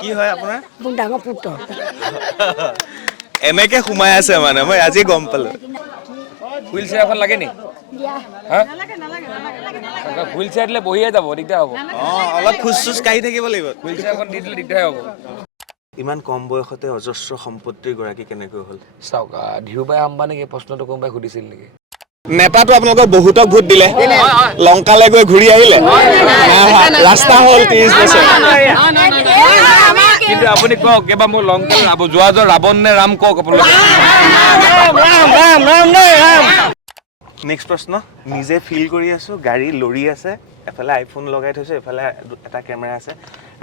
কি হয় আপোনাৰ? মোৰ ডাঙৰ পুত্ৰ। এনেকে সোমাই আছে মানে মই আজি গম পালো। হুইল চেয়াৰ এখন লাগে নি? হা? হুইল চেয়াৰ দিলে বহিয়ে যাব, দিগদাৰ হ'ব। অলপ খোজ চোজ কাঢ়ি থাকিব লাগিব। হুইল চেয়াৰ এখন দি দিলে দিগদাৰ হ'ব। ইমান কম বয়সতে অজস্ৰ সম্পত্তিৰ গৰাকী কেনেকৈ হ'ল? চাওক, ধীৰুভাই আম্বানীক এই প্ৰশ্নটো কোনোবাই সুধিছিল নেকি? নেতাটো আপোনালোকৰ বহুতক ভোট দিলে, লংকালৈ গৈ ঘূৰি আহিলে, ৰাস্তা হ'ল 30 বছৰ। কিন্তু আপুনি কওক, এবাৰ মোৰ লংকালৈ যোৱা ৰাৱণ নে ৰাম কওক আপোনালোকে। নেক্সট প্ৰশ্ন, নিজে ফিল কৰি আছো, গাড়ী লৰি আছে, এফালে আইফোন লগাই থৈছো, এফালে এটা কেমেৰা আছে,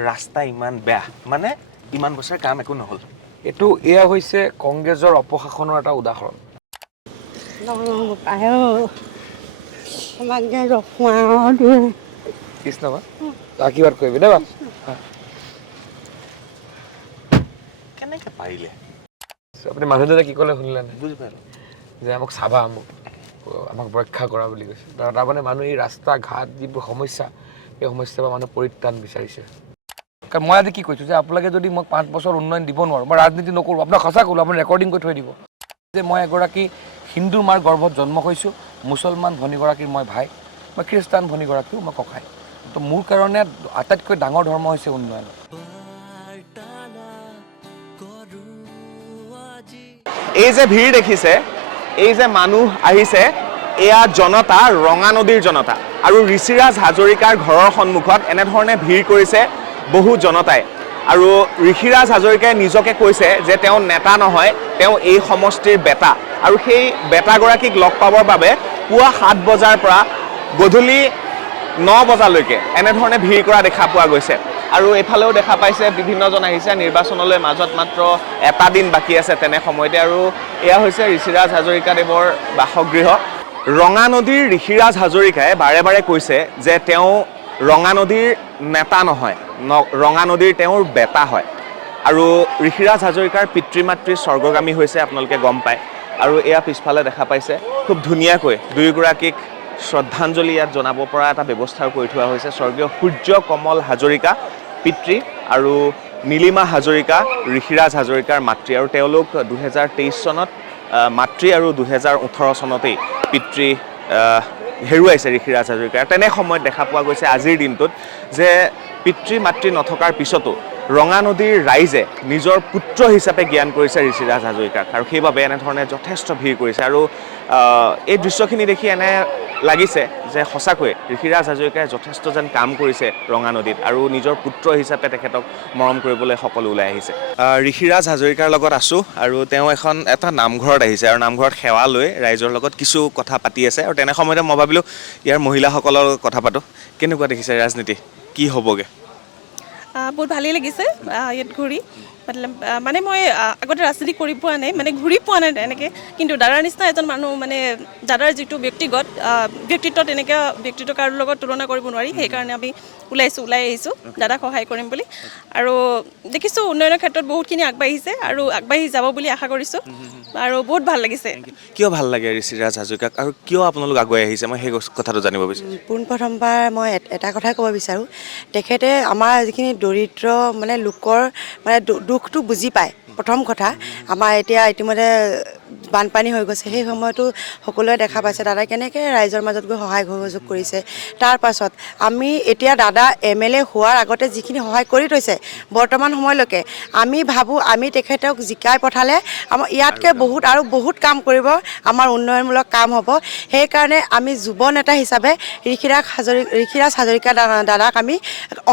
ৰাস্তা ইমান বেয়া, মানে ইমান বছৰ কাম একো নহ'ল। এয়া হৈছে কংগ্ৰেছৰ অপশাসনৰ এটা উদাহৰণ। কৃষ্ণ আশীৰ্বাদ কৰিবি দে। কেনেকে পাৰিলে? আপুনি মানুহজনে কি ক'লে শুনিলে নাই? বুজি পালো যে আমাক চাবা, আমাক ৰক্ষা কৰা বুলি কৈছে। তাৰমানে মানুহ এই ৰাস্তা ঘাট যিবোৰ সমস্যা, সেই সমস্যাৰ পৰা মানুহ পৰিত্ৰাণ বিচাৰিছে। কাৰণ মই আজি কি কৈছোঁ যে আপোনালোকে যদি মোক 5 বছৰ উন্নয়ন দিব নোৱাৰোঁ, মই ৰাজনীতি নকৰোঁ, আপোনাক সঁচা ক'লোঁ, আপুনি ৰেকৰ্ডিং কৰি থৈ দিব যে মই এগৰাকী হিন্দু মাৰ গৰ্ভত জন্ম হৈছোঁ, মুছলমান ভনীগৰাকীৰ মই ভাই, মই খ্ৰীষ্টান ভনীগৰাকীও মই ককাই। তো মোৰ কাৰণে আটাইতকৈ ডাঙৰ ধৰ্ম হৈছে উন্নয়ন। এই যে ভিৰ দেখিছে, এই যে মানুহ আহিছে, এয়া জনতা, ৰঙা নদীৰ জনতা। আৰু ঋষিৰাজ হাজৰিকাৰ ঘৰৰ সন্মুখত এনেধৰণে ভিৰ কৰিছে বহু জনতাই। আৰু ঋষিৰাজ হাজৰিকাই নিজকে কৈছে যে তেওঁ নেতা নহয়, তেওঁ এই সমষ্টিৰ বেটা। আৰু সেই বেটাগৰাকীক লগ পাবৰ বাবে পুৱা 7 বজাৰ পৰা গধূলি 9 বজালৈকে এনেধৰণে ভিৰ কৰা দেখা পোৱা গৈছে। আৰু এইফালেও দেখা পাইছে বিভিন্নজন আহিছে, নিৰ্বাচনলৈ মাজত মাত্ৰ এটা দিন বাকী আছে তেনে সময়তে। আৰু এয়া হৈছে ঋষিৰাজ হাজৰিকাদেৱৰ বাসগৃহ। ৰঙা নদীৰ ঋষিৰাজ হাজৰিকাই বাৰে বাৰে কৈছে যে তেওঁ ৰঙা নদীৰ নেতা নহয়, ৰঙা নদীৰ তেওঁৰ বেটা হয়। আৰু ঋষিৰাজ হাজৰিকাৰ পিতৃ মাতৃ স্বৰ্গগামী হৈছে, আপোনালোকে গম পায়। আৰু এয়া পিছফালে দেখা পাইছে খুব ধুনীয়াকৈ দুয়োগৰাকীক শ্ৰদ্ধাঞ্জলি ইয়াত জনাব পৰা এটা ব্যৱস্থাও কৰি থোৱা হৈছে। স্বৰ্গীয় সূৰ্য কমল হাজৰিকা পিতৃ আৰু নীলিমা হাজৰিকা ঋষিৰাজ হাজৰিকাৰ মাতৃ। আৰু তেওঁলোক 2023 চনত মাতৃ আৰু 2018 চনতেই পিতৃ হেৰুৱাইছে ঋষিৰাজ হাজৰিকাৰ। তেনে সময়ত দেখা পোৱা গৈছে আজিৰ দিনটোত যে পিতৃ মাতৃ নথকাৰ পিছতো ৰঙা নদীৰ ৰাইজে নিজৰ পুত্ৰ হিচাপে জ্ঞান কৰিছে ঋষিৰাজ হাজৰিকাক। আৰু সেইবাবে এনেধৰণে যথেষ্ট ভিৰ কৰিছে। আৰু এই দৃশ্যখিনি দেখি এনে লাগিছে যে সঁচাকৈয়ে ঋষিৰাজ হাজৰিকাই যথেষ্ট যেন কাম কৰিছে ৰঙা নদীত, আৰু নিজৰ পুত্ৰ হিচাপে তেখেতক মৰম কৰিবলৈ সকলো ওলাই আহিছে। ঋষিৰাজ হাজৰিকাৰ লগত আছোঁ, আৰু তেওঁ এটা নামঘৰত আহিছে, আৰু নামঘৰত সেৱা লৈ ৰাইজৰ লগত কিছু কথা পাতি আছে। আৰু তেনে সময়তে মই ভাবিলোঁ ইয়াৰ মহিলাসকলৰ লগত কথা পাতোঁ। কেনেকুৱা দেখিছে ৰাজনীতি, কি হ'বগৈ? বহুত ভালেই লাগিছে ইয়াত ঘূৰি। মানে মই আগতে ৰাজনীতি কৰি পোৱা নাই, মানে ঘূৰি পোৱা নাই এনেকৈ। কিন্তু দাদাৰ নিচিনা এজন মানুহ, মানে দাদাৰ যিটো ব্যক্তিত্ব তেনেকৈ ব্যক্তিত্ব কাৰোৰ লগত তুলনা কৰিব নোৱাৰি। সেইকাৰণে আমি ওলাই আহিছোঁ দাদাক সহায় কৰিম বুলি। আৰু দেখিছোঁ উন্নয়নৰ ক্ষেত্ৰত বহুতখিনি আগবাঢ়িছে, আৰু আগবাঢ়ি যাব বুলি আশা কৰিছোঁ। আৰু বহুত ভাল লাগিছে। কিয় ভাল লাগে ঋষিৰাজ হাজৰিকাক, আৰু কিয় আপোনালোক আগুৱাই আহিছে, মই সেই কথাটো জানিব বিচাৰোঁ। পোনপ্ৰথমবাৰ মই এটা কথাই ক'ব বিচাৰোঁ, তেখেতে আমাৰ যিখিনি দৰিদ্ৰ মানে লোকৰ মানে দুখটো বুজি পায়। প্ৰথম কথা, আমাৰ এতিয়া ইতিমধ্যে বানপানী হৈ গৈছে, সেই সময়তো সকলোৱে দেখা পাইছে দাদাই কেনেকৈ ৰাইজৰ মাজত গৈ সহায় সহযোগ কৰিছে। তাৰ পাছত আমি এতিয়া দাদা MLA হোৱাৰ আগতে যিখিনি সহায় কৰি থৈছে বৰ্তমান সময়লৈকে, আমি ভাবোঁ আমি তেখেতক জিকাই পঠালে আমাৰ ইয়াতকৈ বহুত কাম কৰিব, আমাৰ উন্নয়নমূলক কাম হ'ব। সেইকাৰণে আমি যুৱ নেতা হিচাপে ঋষিৰাজ হাজৰিকা দাদাক আমি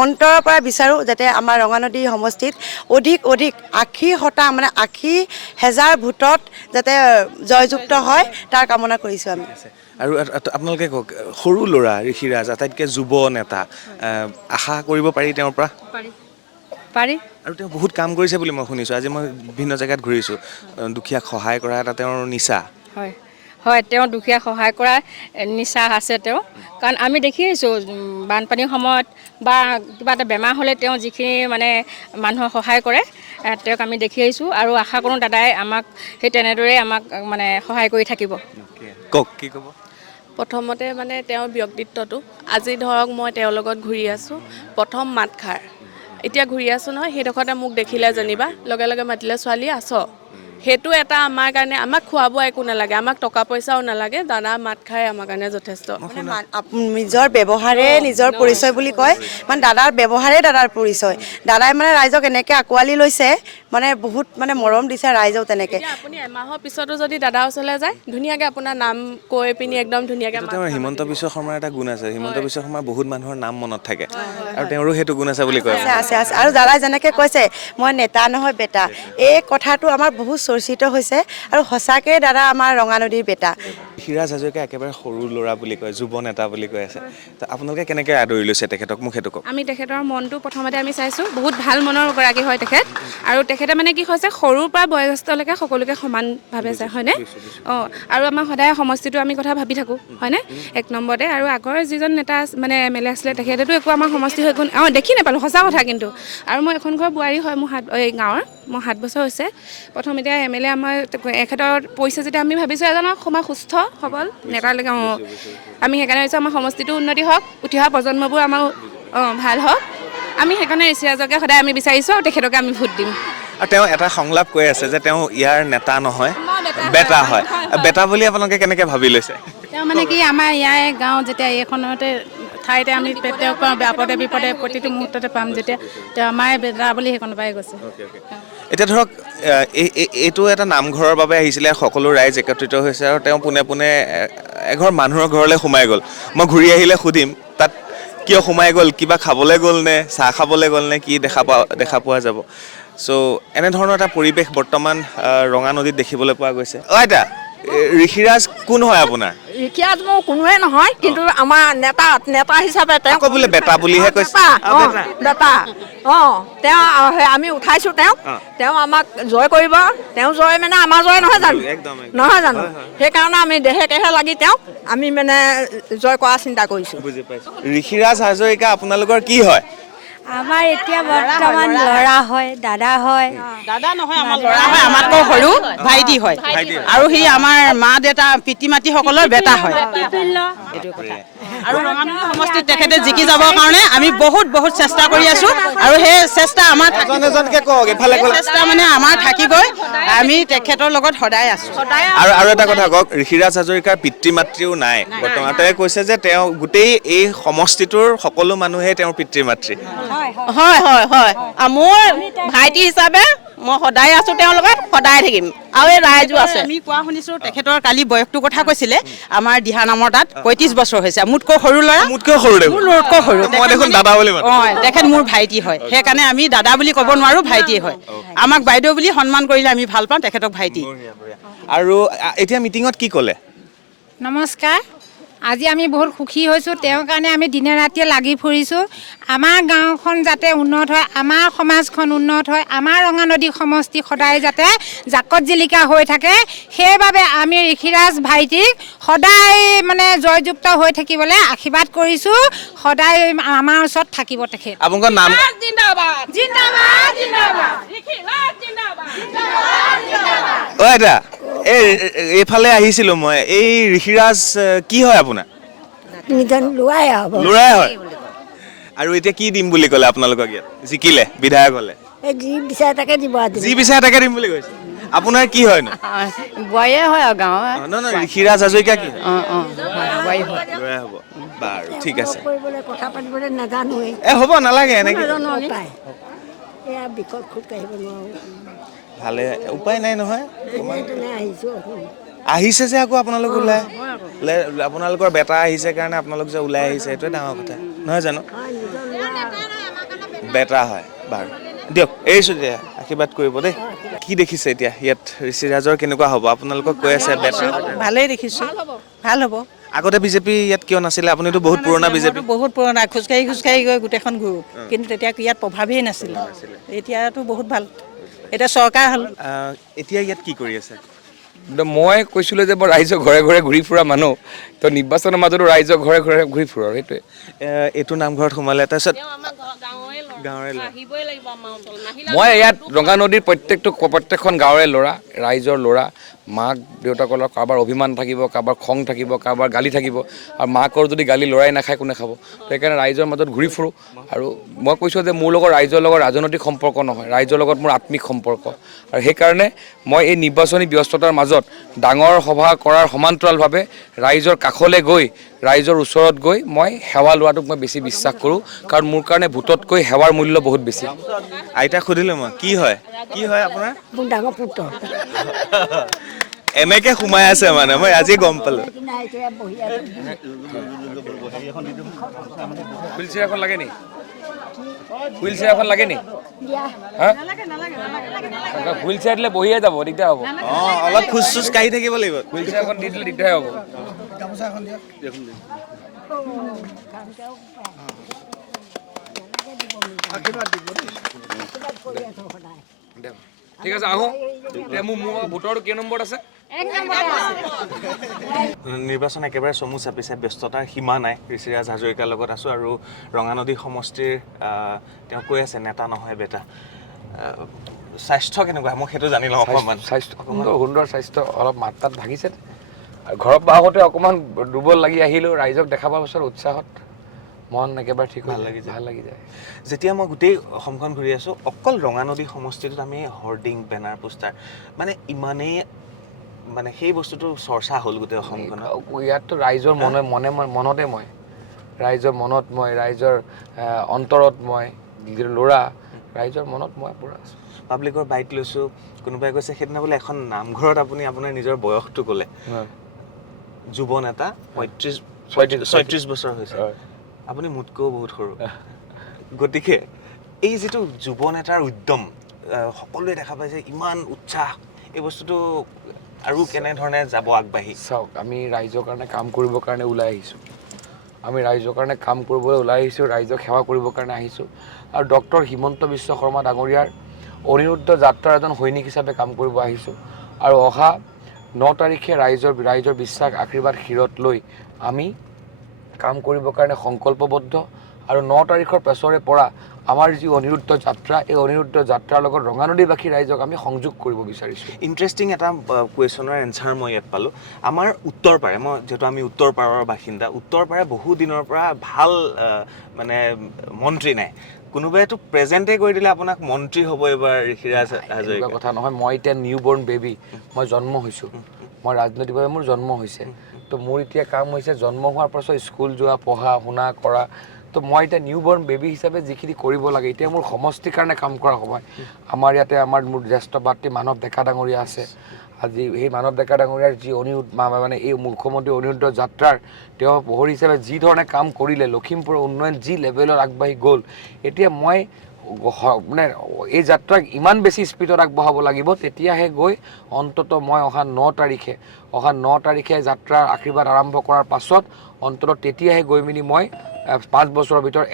অন্তৰৰ পৰা বিচাৰোঁ যাতে আমাৰ ৰঙানদী সমষ্টিত অধিক 80,000 মানে 80,000 ভোটত যাতে জয়যুক্ত হয়, তাৰ কামনা কৰিছোঁ আমি। আৰু আপোনালোকে কওক, সৰু ল'ৰা ঋষিৰাজ, আটাইতকৈ যুৱ নেতা, আশা কৰিব পাৰি তেওঁৰ পৰা? পাৰি। আৰু তেওঁ বহুত কাম কৰিছে বুলি মই শুনিছোঁ। আজি মই বিভিন্ন জেগাত ঘূৰিছোঁ, দুখীয়াক সহায় কৰা এটা তেওঁৰ নিচা। হয়, তেওঁ দুখীয়াক সহায় কৰা নিচা আছে তেওঁ। কাৰণ আমি দেখি আহিছোঁ বানপানীৰ সময়ত বা কিবা এটা বেমাৰ হ'লে তেওঁ যিখিনি মানে মানুহক সহায় কৰে, তেওঁক আমি দেখি আহিছোঁ। আৰু আশা কৰোঁ দাদাই আমাক সেই তেনেদৰে আমাক মানে সহায় কৰি থাকিব। কওক, কি ক'ব? প্ৰথমতে মানে তেওঁৰ ব্যক্তিত্বটো, আজি ধৰক মই তেওঁৰ লগত ঘূৰি আছোঁ, প্ৰথম মাতষাৰ এতিয়া ঘূৰি আছোঁ নহয় সেইডোখৰতে মোক দেখিলে যেনিবা লগে লগে মাতিলে ছোৱালী আছ সেইটো এটা আমাৰ কাৰণে আমাক খোৱা বোৱা একো নালাগে আমাক টকা পইচাও নালাগে দাদা মাত খাই আমাৰ কাৰণে যথেষ্ট নিজৰ ব্যৱহাৰে নিজৰ পৰিচয় বুলি কয় মানে দাদাৰ ব্যৱহাৰে দাদাৰ পৰিচয় দাদাই মানে ৰাইজক এনেকৈ আঁকোৱালি লৈছে মানে বহুত মানে মৰম দিছে ৰাইজক তেনেকৈ আপুনি এমাহৰ পিছতো যদি দাদাৰ ওচৰলৈ যায় ধুনীয়াকৈ আপোনাৰ নাম কৈ পিনি একদম ধুনীয়াকৈ হিমন্ত বিশ্ব শৰ্মাৰ এটা গুণ আছে হিমন্ত বিশ্ব শৰ্মাৰ বহুত মানুহৰ নাম মনত থাকে আৰু তেওঁৰো সেইটো গুণ আছে বুলি কয় আছে আৰু দাদাই যেনেকৈ কৈছে মই নেতা নহয় বেটা এই কথাটো আমাৰ বহুত চৰ্চিত হৈছে আৰু সঁচাকৈ দাদা আমাৰ ৰঙানদীৰ বেটা ঋষিৰাজ হাজৰিকা একেবাৰে সৰু ল'ৰা বুলি কয় যুৱ নেতা বুলি কৈ আছে তো আপোনালোকে কেনেকৈ আদৰি লৈছে তেখেতক মোক সেইটো কওক আমি তেখেতৰ মনটো প্ৰথমতে আমি চাইছোঁ বহুত ভাল মনৰ গৰাকী হয় তেখেত আৰু তেখেতে মানে কি হৈছে সৰুৰ পৰা বয়োজ্যেষ্ঠলৈকে সকলোকে সমানভাৱে চায় হয়নে অঁ আৰু আমাৰ সদায় সমষ্টিটো আমি কথা ভাবি থাকোঁ হয়নে এক নম্বৰতে আৰু আগৰ যিজন নেতা মানে MLA আছিলে তেখেতেতো একো আমাৰ সমষ্টি হৈ একো দেখি নাপালোঁ সঁচা কথা কিন্তু আৰু মই এখন ঘৰ বোৱাৰী হয় মোৰ এই গাঁৱৰ মোৰ 7 বছৰ হৈছে প্ৰথম এতিয়া MLA আমাৰ এখেতৰ পইচা যেতিয়া আমি ভাবিছোঁ এজন সমাজ সুস্থ সবল নেতালৈকে আমি সেইকাৰণে ভাবিছোঁ আমাৰ সমষ্টিটো উন্নতি হওক উঠি অহা প্ৰজন্মবোৰ আমাৰ ভাল হওক আমি সেইকাৰণে ঋষিৰাজকে সদায় আমি বিচাৰিছোঁ আৰু তেখেতকে আমি ভোট দিম আৰু তেওঁ এটা সংলাপ কৈ আছে যে তেওঁ ইয়াৰ নেতা নহয় বেটা হয় বেটা বুলি আপোনালোকে কেনেকৈ ভাবি লৈছে তেওঁ মানে কি আমাৰ ইয়াৰ গাঁও যেতিয়া এইখনতে ঠাইতে আমি তেওঁক আপদে বিপদে প্ৰতিটো মুহূৰ্ততে পাম যেতিয়া তেওঁ আমাৰ বেটা বুলি সেইখন পাই গৈছে এতিয়া ধৰক এইটো এটা নামঘৰৰ বাবে আহিছিলে সকলো ৰাইজ একত্ৰিত হৈছে আৰু তেওঁ পোনে পোনে এঘৰ মানুহৰ ঘৰলৈ সোমাই গ'ল মই ঘূৰি আহিলে সুধিম তাত কিয় সোমাই গ'ল কিবা খাবলৈ গ'ল নে চাহ খাবলৈ গ'ল নে কি দেখা পোৱা যাব চ' এনেধৰণৰ এটা পৰিৱেশ বৰ্তমান ৰঙানদীত দেখিবলৈ পোৱা গৈছে আইতা ঋষিৰাজ কোন হয় আপোনাৰ ঋষিৰাজ মোৰ কোনোৱে নহয় কিন্তু আমাৰ নেতা হিচাপে তেওঁ বোলে বেটা বুলিহে কৈছে বেটা তেওঁ আমি উঠাইছোঁ তেওঁ আমাক জয় কৰিব তেওঁ জয় মানে আমাৰ জয় নহয় জানো সেইকাৰণে আমি দেহে কেহে লাগি তেওঁক আমি মানে জয় কৰা চিন্তা কৰিছোঁ ঋষিৰাজ হাজৰিকা আপোনালোকৰ কি হয় আমাৰ এতিয়া বৰ্তমান ল'ৰা হয় দাদা হয় দাদা নহয় আমাৰ ল'ৰা হয় আমাতকৈ সৰু ভাইটি হয় আৰু সি আমাৰ মা দেউতা পিতৃ মাতৃসকলৰ বেটা হয় এইটো কথা আৰু ৰঙানদী সমষ্টিত তেখেতে জিকি যাবৰ কাৰণে আমি বহুত চেষ্টা কৰি আছোঁ আৰু সেই চেষ্টা আমাৰ চেষ্টা মানে আমাৰ থাকিবই আমি তেখেতৰ লগত সদায় আছোঁ আৰু এটা কথা কওক ঋষিৰাজ হাজৰিকাৰ পিতৃ মাতৃও নাই বৰ্তমান তেওঁ কৈছে যে তেওঁ গোটেই এই সমষ্টিটোৰ সকলো মানুহে তেওঁৰ পিতৃ মাতৃ হয় মোৰ ভাইটি হিচাপে মই সদায় আছোঁ তেওঁৰ লগত সদায় থাকিম আৰু এই ৰাইজো আছে আমি কোৱা শুনিছোঁ তেখেতৰ কালি বয়সটোৰ কথা কৈছিলে আমাৰ দিহানামৰ তাত 35 বছৰ হৈছে মোতকৈ সৰু ল'ৰা মোতকৈ সৰু তেখেত মোৰ ভাইটি হয় সেইকাৰণে আমি দাদা বুলি ক'ব নোৱাৰোঁ ভাইটিয়ে হয় আমাক বাইদেউ বুলি সন্মান কৰিলে আমি ভাল পাওঁ তেখেতক ভাইটি আৰু এতিয়া মিটিঙত কি ক'লে নমস্কাৰ আজি আমি বহুত সুখী হৈছোঁ তেওঁৰ কাৰণে আমি দিনে ৰাতিয়ে লাগি ফুৰিছোঁ আমাৰ গাঁওখন যাতে উন্নত হয় আমাৰ সমাজখন উন্নত হয় আমাৰ ৰঙানদী সমষ্টি সদায় যাতে জাকত জিলিকা হৈ থাকে সেইবাবে আমি ঋষিৰাজ ভাইটিক সদায় মানে জয়যুক্ত হৈ থাকিবলৈ আশীৰ্বাদ কৰিছোঁ সদায় আমাৰ ওচৰত থাকিব তেখেত আপোনালোকৰ নাম আইতা এইফালে আহিছিলোঁ মই এই ঋষিৰাজ কি হয় আপোনাৰ ল'ৰাই হয় আৰু এতিয়া কি দিম বুলি ক'লে আপোনালোকক ইয়াত জিকিলে বিধায়ক হ'লে যি বিচাৰে তাকে দিম বুলি কৈছে আপোনাৰ কি হয় নো বোৱাৰীয়ে হয় আৰু গাঁৱৰ নহয় ঋষিৰাজ হাজৰিকা কি বোৱাৰী হয় ল'ৰাই হ'ব বাৰু ঠিক আছে কথা পাতিবলৈ নাজানোৱেই হ'ব নালাগে এনেকৈ ভালে উপায় নাই নহয় আহিছে যে আকৌ আপোনালোক ওলাই আপোনালোকৰ বেটা আহিছে কাৰণে আপোনালোক যে ওলাই আহিছে এইটোৱে ডাঙৰ কথা নহয় জানো বেটা হয় বাৰু দিয়ক এৰিছোঁ দিয়া আশীৰ্বাদ কৰিব দেই কি দেখিছে এতিয়া ইয়াত ঋষিৰাজৰ কেনেকুৱা হ'ব আপোনালোকক কৈ আছে বেটা ভালেই দেখিছোঁ ভাল হ'ব আগতে বিজেপি ইয়াত কিয় নাছিলে আপুনিতো বহুত পুৰণা বিজেপি বহুত পুৰণা খোজকাঢ়ি গৈ গোটেইখন ঘূৰো কিন্তু তেতিয়া ইয়াত প্ৰভাৱেই নাছিলে এতিয়াতো বহুত ভাল এতিয়া চৰকাৰ হ'ল এতিয়া ইয়াত কি কৰি আছে মই কৈছিলোঁ যে মই ৰাইজৰ ঘৰে ঘৰে ঘূৰি ফুৰা মানুহ তো নিৰ্বাচনৰ মাজতো ৰাইজৰ ঘৰে ঘৰে ঘূৰি ফুৰোঁ আৰু সেইটোৱে এইটো নামঘৰত সোমালে তাৰপিছত মই ইয়াত ৰঙানদীৰ প্ৰত্যেকখন গাঁৱৰে ল'ৰা ৰাইজৰ ল'ৰা মাক দেউতাকৰ কাৰোবাৰ অভিমান থাকিব, কাৰোবাৰ খং থাকিব, কাৰোবাৰ গালি থাকিব, আৰু মাকৰ যদি গালি ল'ৰাই নাখায় কোনে খাব? তো সেইকাৰণে ৰাইজৰ মাজত ঘূৰি ফুৰোঁ। আৰু মই কৈছোঁ যে মোৰ লগত ৰাইজৰ লগত ৰাজনৈতিক সম্পৰ্ক নহয়, ৰাইজৰ লগত মোৰ আত্মিক সম্পৰ্ক। আৰু সেইকাৰণে মই এই নিৰ্বাচনী ব্যস্ততাৰ মাজত ডাঙৰ সভা কৰাৰ সমান্তৰালভাৱে ৰাইজৰ কাষলৈ গৈ, ৰাইজৰ ওচৰত গৈ মই সেৱা লোৱাটোক মই বেছি বিশ্বাস কৰোঁ, কাৰণ মোৰ কাৰণে ভোটতকৈ সেৱাৰ মূল্য বহুত বেছি। আইতাক সুধিলোঁ মই, কি হয় আপোনাৰ? মোৰ ডাঙৰ পুত্ৰ। এনেকে সোমাই আছে মানে, মই আজি গম পালোঁ। হুইল চেয়াৰ এখন লাগে নি? হুইল চেয়াৰ এখন লাগে নি? হুইল চেয়াৰ দিলে বহিয়ে যাব, দিগদাৰ হ'ব। অলপ খোজ চোজ কাঢ়ি থাকিব লাগিব। হুইল চেয়াৰ এখন দি দিলে দিগদাৰ হ'ব। ঠিক আছে, আহোঁ। মোৰ ভোটৰটো কেই নম্বৰত আছে? নিৰ্বাচন একেবাৰে চমু চাপিছে, ব্যস্ততাৰ সীমা নাই। ঋষিৰাজ হাজৰিকাৰ লগত আছোঁ আৰু ৰঙানদী সমষ্টিৰ তেওঁ কৈ আছে নেতা নহয় বেটা। স্বাস্থ্য কেনেকুৱা মই সেইটো জানি লওঁ অকণমান। স্বাস্থ্য সুন্দৰ স্বাস্থ্য, অলপ মাত্ৰাত ভাগিছে। ঘৰত আগতে অকণমান দুৰ্বল লাগি আহিলোঁ, ৰাইজক দেখা পোৱাৰ পিছত উৎসাহত মন একেবাৰে ঠিক ভাল লাগি যায়। যেতিয়া মই গোটেই অসমখন ঘূৰি আছোঁ, অকল ৰঙানদী সমষ্টিটোত আমি হৰ্ডিং, বেনাৰ, পোষ্টাৰ মানে ইমানেই মানে সেই বস্তুটো চৰ্চা হ'ল গোটেই অসমখনত। ইয়াততো ৰাইজৰ মনতে মই, ৰাইজৰ মনত মই, ৰাইজৰ অন্তৰত মই, ল'ৰা ৰাইজৰ মনত মই পূৰা আছোঁ। পাব্লিকৰ বাইক লৈছোঁ, কোনোবাই কৈছে সেইদিনা বোলে এখন নামঘৰত আপুনি আপোনাৰ নিজৰ বয়সটো ক'লে। যুৱ নেতা 36 বছৰ হৈছে, আপুনি মোতকৈও বহুত সৰু। গতিকে এই যিটো যুৱ নেতাৰ উদ্যম, সকলোৱে দেখা পায় যে ইমান উৎসাহ, এই বস্তুটো আৰু কেনেধৰণে যাব আগবাঢ়ি? চাওক, আমি ৰাইজৰ কাৰণে কাম কৰিবৰ কাৰণে ওলাই আহিছোঁ। আমি ৰাইজৰ কাৰণে কাম কৰিবলৈ ওলাই আহিছোঁ, ৰাইজক সেৱা কৰিবৰ কাৰণে আহিছোঁ। আৰু ডক্টৰ হিমন্ত বিশ্ব শৰ্মা ডাঙৰীয়াৰ অনিৰুদ্ধ যাত্ৰাৰ এজন সৈনিক হিচাপে কাম কৰিব আহিছোঁ। আৰু অহা 9 তাৰিখে ৰাইজৰ বিশ্বাস আশীৰ্বাদ শিৰত লৈ আমি কাম কৰিবৰ কাৰণে সংকল্পবদ্ধ। আৰু 9 তাৰিখৰ পেছৰে পৰা আমাৰ যি অনিৰুদ্ধ যাত্ৰা, এই অনিৰুদ্ধ যাত্ৰাৰ লগত ৰঙানদীবাসী ৰাইজক আমি সংযোগ কৰিব বিচাৰিছোঁ। ইণ্টাৰেষ্টিং এটা কুৱেশ্যনৰ এনচাৰ মই ইয়াত পালোঁ। আমাৰ উত্তৰ পাৰে, যিহেতু আমি উত্তৰ পাৰৰ বাসিন্দা, উত্তৰ পাৰে বহু দিনৰ পৰা ভাল মানে মন্ত্ৰী নাই। কোনোবাইতো প্ৰেজেণ্টেই কৰি দিলে আপোনাক মন্ত্ৰী হ'ব এইবাৰ ঋষিৰাজ হাজৰিকা। কথা নহয়, মই এতিয়া নিউ বৰ্ণ বেবী, মই জন্ম হৈছোঁ, মই ৰাজনৈতিকভাৱে মোৰ জন্ম হৈছে। তো মোৰ এতিয়া কাম হৈছে জন্ম হোৱাৰ পাছত স্কুল যোৱা, পঢ়া শুনা কৰা। তো মই এতিয়া নিউ বৰ্ণ বেবী হিচাপে যিখিনি কৰিব লাগে, এতিয়া মোৰ সমষ্টিৰ কাৰণে কাম কৰা সময়। আমাৰ ইয়াতে মোৰ জ্যেষ্ঠ ভাতৃ মানৱ ডেকা ডাঙৰীয়া আছে। আজি সেই মানৱ ডেকা ডাঙৰীয়াৰ যি মানে এই মুখ্যমন্ত্ৰী অনিৰুদ্ধ যাত্ৰাৰ তেওঁ প্ৰহৰী হিচাপে যি ধৰণে কাম কৰিলে, লখিমপুৰৰ উন্নয়ন যি লেভেলত আগবাঢ়ি গ'ল, এতিয়া মই মানে এই যাত্ৰাক ইমান বেছি স্পীডত আগবঢ়াব লাগিব, তেতিয়াহে গৈ অন্ততঃ মই অহা 9 তাৰিখে যাত্ৰাৰ আশীৰ্বাদ আৰম্ভ কৰাৰ পাছত অন্ততঃ তেতিয়াহে গৈ মেলি মই 5 বছৰৰ ভিতৰত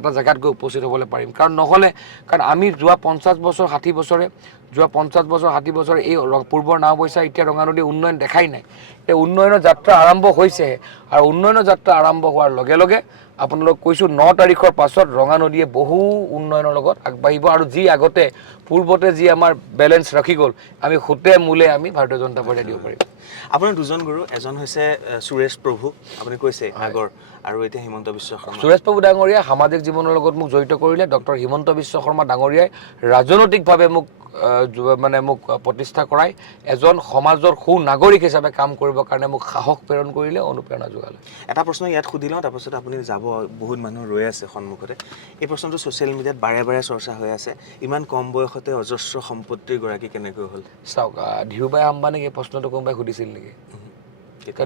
এটা জেগাত গৈ উপস্থিত হ'বলৈ পাৰিম। কাৰণ আমি যোৱা 50 বছৰ 60 বছৰে এই পূৰ্বৰ নাওবৈচা এতিয়া ৰঙানদী উন্নয়ন দেখাই নাই। এই উন্নয়নৰ যাত্ৰা আৰম্ভ হৈছেহে। আৰু উন্নয়নৰ যাত্ৰা আৰম্ভ হোৱাৰ লগে লগে আপোনালোক কৈছোঁ 9 তাৰিখৰ পাছত ৰঙানদীয়ে বহু উন্নয়নৰ লগত আগবাঢ়িব। আৰু যি আগতে পূৰ্বতে যি আমাৰ বেলেঞ্চ ৰাখি গ'ল, আমি সুতে মূলে আমি ভাৰতীয় জনতা পাৰ্টিয়ে দিব পাৰিম। আপোনাৰ দুজন গুৰু, এজন হৈছে সুৰেশ প্ৰভু, আপুনি কৈছে আগৰ, আৰু এতিয়া হিমন্ত বিশ্ব শৰ্মা। সুৰেশ প্ৰভু ডাঙৰীয়া সামাজিক জীৱনৰ লগত মোক জড়িত কৰিলে। ডক্টৰ হিমন্ত বিশ্ব শৰ্মা ডাঙৰীয়াই ৰাজনৈতিকভাৱে মোক প্ৰতিষ্ঠা কৰাই এজন সমাজৰ সু নাগৰিক হিচাপে কাম কৰিবৰ কাৰণে মোক সাহস প্ৰেৰণ কৰিলে, অনুপ্ৰেৰণা যোগালে। এটা প্ৰশ্ন ইয়াত সুধি লওঁ, তাৰপাছত আপুনি যাব, বহুত মানুহ ৰৈ আছে সন্মুখতে। এই প্ৰশ্নটো ছ'চিয়েল মিডিয়াত বাৰে বাৰে চৰ্চা হৈ আছে, ইমান কম বয়সতে অজস্ৰ সম্পত্তিৰ গৰাকী কেনেকৈ হ'ল? চাওক, ধীৰুভাই আম্বানীক এই প্ৰশ্নটো কোনোবাই সুধিছিল নেকি?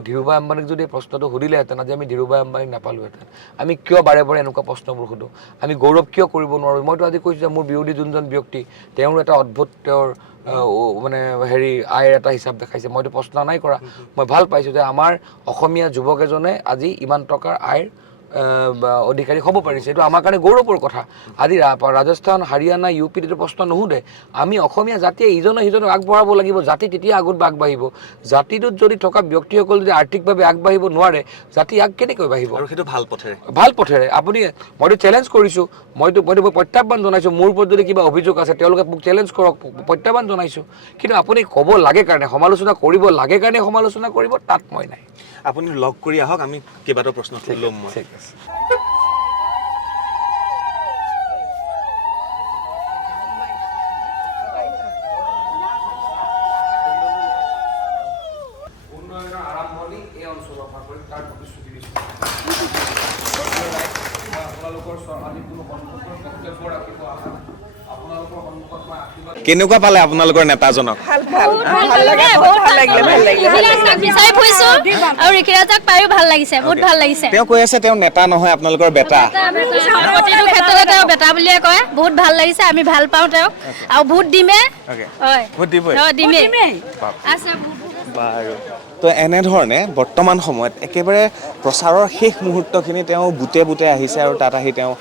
ধীৰুভাই আম্বানীক যদি এই প্ৰশ্নটো সুধিলেহেঁতেন, আজি আমি ধীৰুভাই আম্বানীক নাপালোহেঁতেন। আমি কিয় বাৰে বাৰে এনেকুৱা প্ৰশ্নবোৰ সোধোঁ? আমি গৌৰৱ কিয় কৰিব নোৱাৰোঁ? মইতো আজি কৈছোঁ যে মোৰ বিৰোধী যোনজন ব্যক্তি, তেওঁৰ এটা অদ্ভুত মানে আইৰ এটা হিচাপ দেখাইছে। মইতো প্ৰশ্ন নাই কৰা। মই ভাল পাইছোঁ যে আমাৰ অসমীয়া যুৱক এজনে আজি ইমান টকাৰ আইৰ অধিকাৰী হ'ব পাৰিছে। এইটো আমাৰ কাৰণে গৌৰৱৰ কথা। আজি ৰাজস্থান, হাৰিয়ানা, ইউ পিত এইটো প্ৰশ্ন নুসুধে। আমি অসমীয়া জাতিয়ে ইজনে সিজনক আগবঢ়াব লাগিব, জাতি তেতিয়া আগবাঢ়িব। জাতিটোত যদি থকা ব্যক্তিসকল যদি আৰ্থিকভাৱে আগবাঢ়িব নোৱাৰে, জাতি কেনেকৈ বাঢ়িব? আৰু সেইটো ভাল পথেৰে। আপুনি মইতো চেলেঞ্জ কৰিছোঁ, মইতো প্ৰত্যাহ্বান জনাইছোঁ। মোৰ ওপৰত যদি কিবা অভিযোগ আছে তেওঁলোকে মোক চেলেঞ্জ কৰক, প্ৰত্যাহ্বান জনাইছোঁ। কিন্তু আপুনি ক'ব লাগে কাৰণে, সমালোচনা কৰিব লাগে কাৰণে সমালোচনা কৰিব, তাত মই নাই। আপুনি লগ কৰি আহক, আমি কেইবাটাও প্ৰশ্ন ল'ম মই। ঠিক আছে। উন্নয়নৰ আৰম্ভণি এই অঞ্চলৰ পৰা কৰি তাৰ প্ৰতিশ্ৰুতি দিছোঁ। মই আপোনালোকৰ আজি কোনো সন্মুখৰ বক্তব্য ৰাখিব অহা নাই। আপোনালোকৰ সন্মুখত মই আশীৰ্বাদ। কেনেকুৱা পালে আপোনালোকৰ নেতাজনক? আৰু ঋষিৰাজক পায়ো ভাল লাগিছে, বহুত ভাল লাগিছে। তেওঁ কৈ আছে তেওঁ নেতা নহয়, আপোনালোকৰ বেটা। প্ৰতিটো ক্ষেত্ৰতে তেওঁ বেটা বুলিয়ে কয়। বহুত ভাল লাগিছে, আমি ভাল পাওঁ তেওঁক আৰু ভোট দিমে। ভোট দিবই? দিমেই। বাৰু, তো এনেধৰণে বৰ্তমান সময়ত একেবাৰে প্ৰচাৰৰ শেষ মুহূৰ্তখিনি তেওঁ বুটে বুটে আহিছে আৰু তাত আহি তেওঁ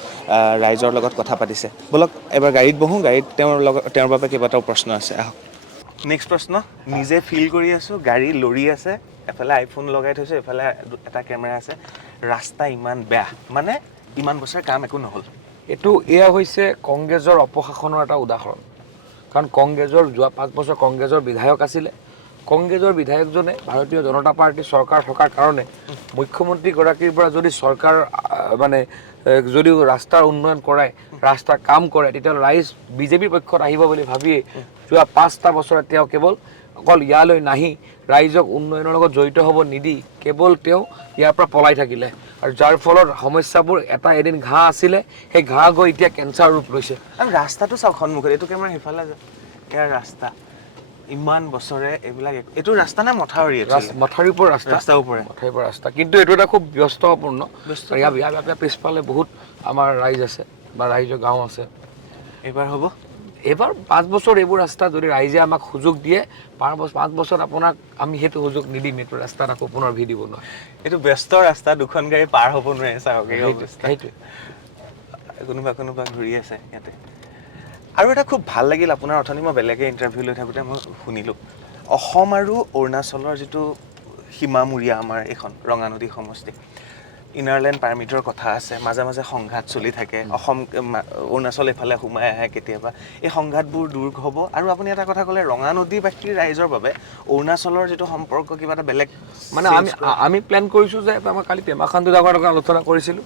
ৰাইজৰ লগত কথা পাতিছে। ব'লক এবাৰ গাড়ীত বহোঁ, গাড়ীত তেওঁৰ বাবে কেইবাটাও প্ৰশ্ন আছে, আহক। নেক্সট প্ৰশ্ন, নিজে ফিল কৰি আছোঁ, গাড়ী লৰি আছে, এফালে আইফোন লগাই থৈছোঁ, এফালে এটা কেমেৰা আছে, ৰাস্তা ইমান বেয়া, মানে ইমান বছৰ কাম একো নহ'ল। এয়া হৈছে কংগ্ৰেছৰ অপশাসনৰ এটা উদাহৰণ। কাৰণ যোৱা 5 বছৰ কংগ্ৰেছৰ বিধায়ক আছিলে। কংগ্ৰেছৰ বিধায়কজনে ভাৰতীয় জনতা পাৰ্টীৰ চৰকাৰ থকাৰ কাৰণে মুখ্যমন্ত্ৰীগৰাকীৰ পৰা যদি চৰকাৰ যদিও ৰাস্তাৰ উন্নয়ন কৰায়, ৰাস্তাৰ কাম কৰে, তেতিয়াহ'লে ৰাইজ বিজেপিৰ পক্ষত আহিব বুলি ভাবিয়ে যোৱা 5টা বছৰত তেওঁ অকল ইয়ালৈ নাহি ৰাইজক উন্নয়নৰ লগত জড়িত হ'ব নিদি কেৱল তেওঁ ইয়াৰ পৰা পলাই থাকিলে। আৰু যাৰ ফলত সমস্যাবোৰ এদিন ঘাঁহ আছিলে, সেই ঘাঁহ গৈ এতিয়া কেঞ্চাৰ ৰূপ লৈছে। আৰু ৰাস্তাটো চাওক সন্মুখত, এইটো কেমেৰা সিফালে ইয়াৰ ৰাস্তা ইমান বছৰে এইটো ৰাস্তা নে মথাউৰি? মথাউৰিৰ পৰা ৰাস্তাৰ পৰা ৰাস্তা, কিন্তু এইটো এটা খুব ব্যস্তপূৰ্ণ। ইয়াৰ পিছফালে বহুত আমাৰ ৰাইজ আছে বা ৰাইজৰ গাঁও আছে। এইবাৰ 5 বছৰ এইবোৰ ৰাস্তা যদি ৰাইজে আমাক সুযোগ দিয়ে, 5 বছৰত আপোনাক আমি সেইটো সুযোগ নিদিম, এইটো ৰাস্তাত আকৌ পুনৰ ভি দিব নোৱাৰে। এইটো ব্যস্ত ৰাস্তা, দুখন গাড়ী পাৰ হ'ব নোৱাৰে, চাওক সেইটোৱে। কোনোবা ঘূৰি আছে ইয়াতে। আৰু এটা খুব ভাল লাগিল আপোনাৰ, অথনি মই বেলেগে ইণ্টাৰভিউ লৈ থাকোঁতে মই শুনিলোঁ, অসম আৰু অৰুণাচলৰ যিটো সীমামূৰীয়া আমাৰ এইখন ৰঙানদী সমষ্টি, ইনাৰলেণ্ড পাৰ্মিটৰ কথা আছে, মাজে মাজে সংঘাত চলি থাকে, অৰুণাচল এইফালে সোমাই আহে কেতিয়াবা, এই সংঘাতবোৰ দূৰ হ'ব। আৰু আপুনি এটা কথা ক'লে, ৰঙানদীবাসীৰ ৰাইজৰ বাবে অৰুণাচলৰ যিটো সম্পৰ্ক কিবা এটা বেলেগ, মানে আমি প্লেন কৰিছোঁ যে মই কালি পেমা খাণ্ডু ডাঙৰ লগত আলোচনা কৰিছিলোঁ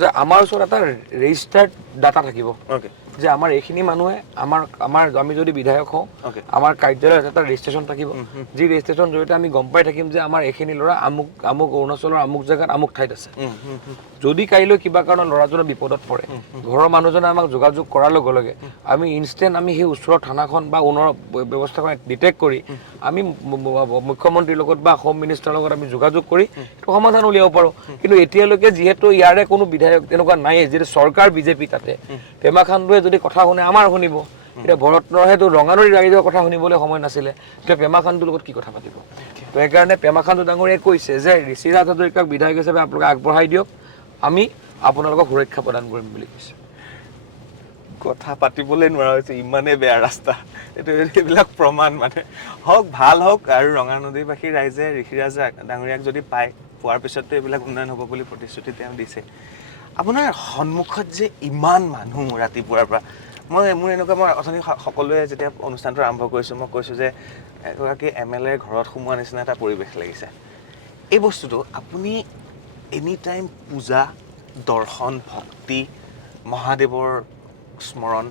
যে আমাৰ ওচৰত এটা ৰেজিষ্টাৰ্ড ডাটা থাকিব যে আমাৰ এইখিনি মানুহে আমি যদি বিধায়ক হওঁ, আমাৰ কাৰ্যালয়ত এটা ৰেজিষ্ট্ৰেশ্যন থাকিব, যি ৰেজিষ্ট্ৰেশ্যন জৰিয়তে আমি গম পাই থাকিম যে আমাৰ এইখিনি ল'ৰা আমুক অৰুণাচলৰ আমুক জেগাত আমুক ঠাইত আছে। যদি কাইলৈ কিবা কাৰণত ল'ৰাজনৰ বিপদত পৰে, ঘৰৰ মানুহজনে আমাক যোগাযোগ কৰাৰ লগে লগে আমি ইনষ্টেণ্ট সেই ওচৰৰ থানাখন বা উন্নৰ ব্যৱস্থাখন ডিটেক্ট কৰি আমি মুখ্যমন্ত্ৰীৰ লগত বা হোম মিনিষ্টাৰৰ লগত আমি যোগাযোগ কৰি সেইটো সমাধান উলিয়াব পাৰোঁ। কিন্তু এতিয়ালৈকে যিহেতু ইয়াৰে কোনো বিধায়ক তেনেকুৱা নায়েই, যিহেতু চৰকাৰ বিজেপি তাতে, পেমা খাণ্ডুৱে যদি কথা শুনে আমাৰ শুনিব। এতিয়া ভৰতনৰহেতো ৰঙানদী ৰাইজৰ কথা শুনিবলৈ সময় নাছিলে, এতিয়া পেমা খাণ্ডুৰ লগত কি কথা পাতিব? তো সেইকাৰণে পেমা খাণ্ডু ডাঙৰীয়াই কৈছে যে ঋষিৰাজ হাজৰিকাক বিধায়ক হিচাপে আপোনালোকে আগবঢ়াই দিয়ক, আমি আপোনালোকক সুৰক্ষা প্ৰদান কৰিম বুলি কৈছে। কথা পাতিবলৈ নোৱাৰা হৈছে, ইমানেই বেয়া ৰাস্তা। এইবিলাক প্ৰমাণ, মানে হওক ভাল হওক। আৰু ৰঙানদীবাসীৰ ৰাইজে ঋষিৰাজ ডাঙৰীয়াক যদি পোৱাৰ পিছততো এইবিলাক উন্নয়ন হ'ব বুলি প্ৰতিশ্ৰুতি তেওঁ দিছে। আপোনাৰ সন্মুখত যে ইমান মানুহ ৰাতিপুৱাৰ পৰা, মোৰ এনেকুৱা, মই অথনি সকলোৱে যেতিয়া অনুষ্ঠানটো আৰম্ভ কৰিছোঁ মই কৈছোঁ যে এগৰাকী MLA ঘৰত সোমোৱা নিচিনা এটা পৰিৱেশ লাগিছে। এই বস্তুটো আপুনি এনি টাইম পূজা, দৰ্শন, ভক্তি, মহাদেৱৰ স্মৰণ,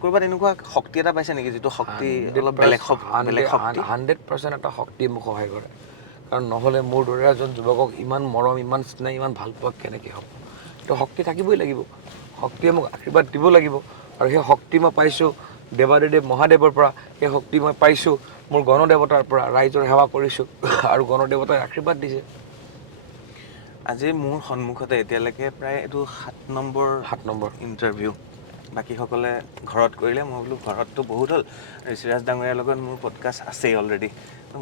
ক'ৰবাত এনেকুৱা শক্তি এটা পাইছে নেকি যিটো শক্তি অলপ বেলেগ শক্তি? 100% এটা শক্তিয়ে মোক সহায় কৰে। কাৰণ নহ'লে মোৰ দৰে এজন যুৱকক ইমান মৰম, ইমান স্নেহ, ইমান ভাল পোৱা কেনেকৈ হ'ব? তো শক্তি থাকিবই লাগিব, শক্তিয়ে মোক আশীৰ্বাদ দিব লাগিব। আৰু সেই শক্তি মই পাইছোঁ দেৱাদিদেৱ মহাদেৱৰ পৰা, সেই শক্তি মই পাইছোঁ মোৰ গণদেৱতাৰ পৰা, ৰাইজৰ সেৱা কৰিছোঁ আৰু গণদেৱতাই আশীৰ্বাদ দিছে। আজি মোৰ সন্মুখতে এতিয়ালৈকে প্ৰায় এইটো 7 নম্বৰ ইণ্টাৰভিউ। বাকীসকলে ঘৰত কৰিলে, মই বোলো ঘৰততো বহুত হ'ল, ঋষিৰাজ ডাঙৰীয়াৰ লগত মোৰ পডকাষ্ট আছেই অলৰেডি।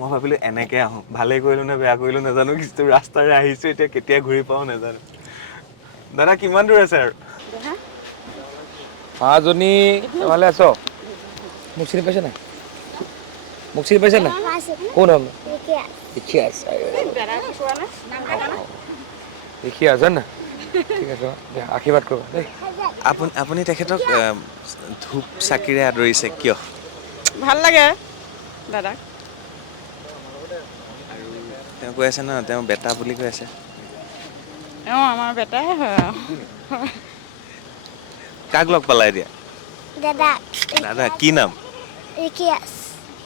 মই ভাবিলোঁ এনেকৈ আহোঁ, ভালেই কৰিলোঁ নে বেয়া কৰিলোঁ নাজানো, কিন্তু ৰাস্তাৰে আহিছোঁ, এতিয়া কেতিয়া ঘূৰি পাওঁ নাজানো। দাদা কিমান দূৰ আছে আৰু মাজনী ভালে আছ মোক চিনি পাইছে নাই মোক চিনি পাইছে নাই কোন নাম দেখি আছে দেখি আছে না ঠিক আছে আশীৰ্বাদ কৰিব দেই আপুনি তেখেতক ধূপ চাকিৰে আদৰিছে কিয় ভাল লাগে দাদাক তেওঁ কৈ আছে ন তেওঁ বেটা বুলি কৈ আছে আমাৰ বেটাই হয় কাক লগ পালা এতিয়া দাদা কি নাম